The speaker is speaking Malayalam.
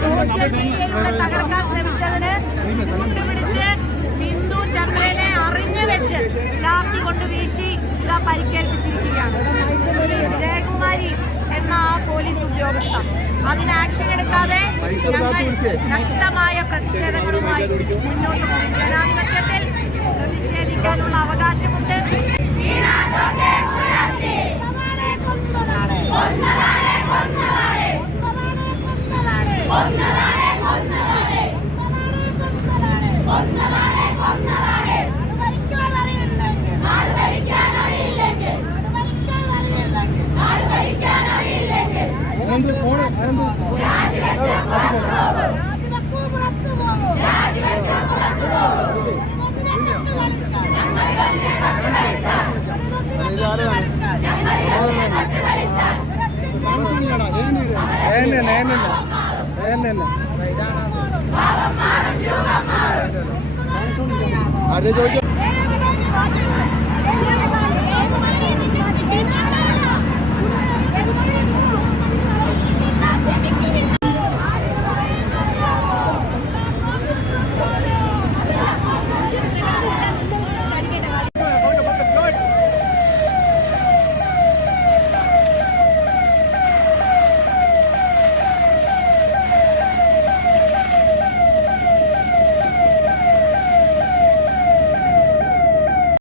സോഷ്യൽ മീഡിയയിലൂടെ തകർക്കാൻ ശ്രമിച്ചതിന് കൂട്ടുപിടിച്ച് ബിന്ദു ചന്ദ്രനെ അറിഞ്ഞു വെച്ച് ലാത്തി കൊണ്ട് വീശി പരിക്കേൽപ്പിച്ചിരിക്കുകയാണ്. ജയകുമാരി എന്ന ആ പോലീസ് ഉദ്യോഗസ്ഥ അതിന് ആക്ഷൻ എടുക്കാതെ ഞങ്ങൾ ശക്തമായ പ്രതിഷേധങ്ങളുമായി മുന്നോട്ട് പോകും. ജനാധിപത്യത്തിൽ പ്രതിഷേധിക്കാനുള്ള അവകാശമുണ്ട്. അതെ ചോദിച്ചു.